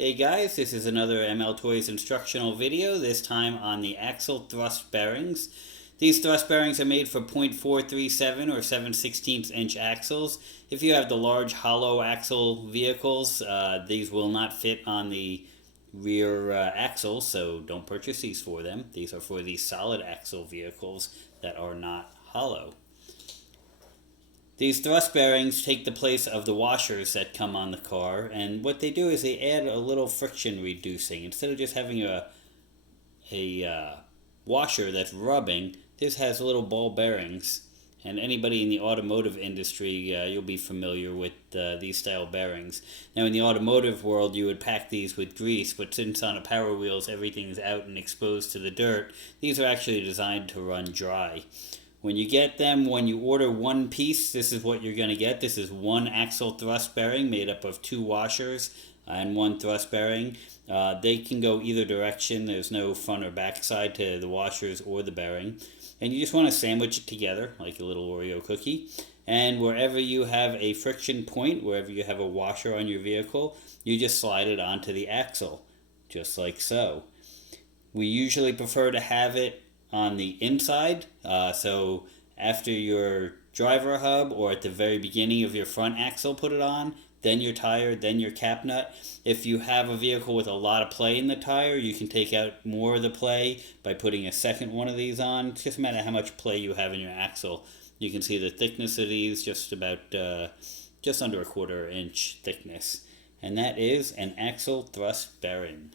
Hey guys, this is another MLToys instructional video, this time on the axle thrust bearings. These thrust bearings are made for .437 or 7/16 inch axles. If you have the large hollow axle vehicles, these will not fit on the rear axle, so don't purchase these for them. These are for the solid axle vehicles that are not hollow. These thrust bearings take the place of the washers that come on the car, and what they do is they add a little friction reducing. Instead of just having a washer that's rubbing, this has little ball bearings. And anybody in the automotive industry, you'll be familiar with these style bearings. Now, in the automotive world, you would pack these with grease, but since on a Power Wheels everything's out and exposed to the dirt, these are actually designed to run dry. When you get them, when you order one piece, this is what you're going to get. This is one axle thrust bearing made up of two washers and one thrust bearing. They can go either direction. There's no front or back side to the washers or the bearing. And you just want to sandwich it together like a little Oreo cookie. And wherever you have a friction point, wherever you have a washer on your vehicle, you just slide it onto the axle, just like so. We usually prefer to have it on the inside, so after your driver hub or at the very beginning of your front axle, put it on, then your tire, then your cap nut. If you have a vehicle with a lot of play in the tire, you can take out more of the play by putting a second one of these on. It's just a matter of how much play you have in your axle. You can see the thickness of these, just about just under a 1/4 inch thickness, and that is an axle thrust bearing.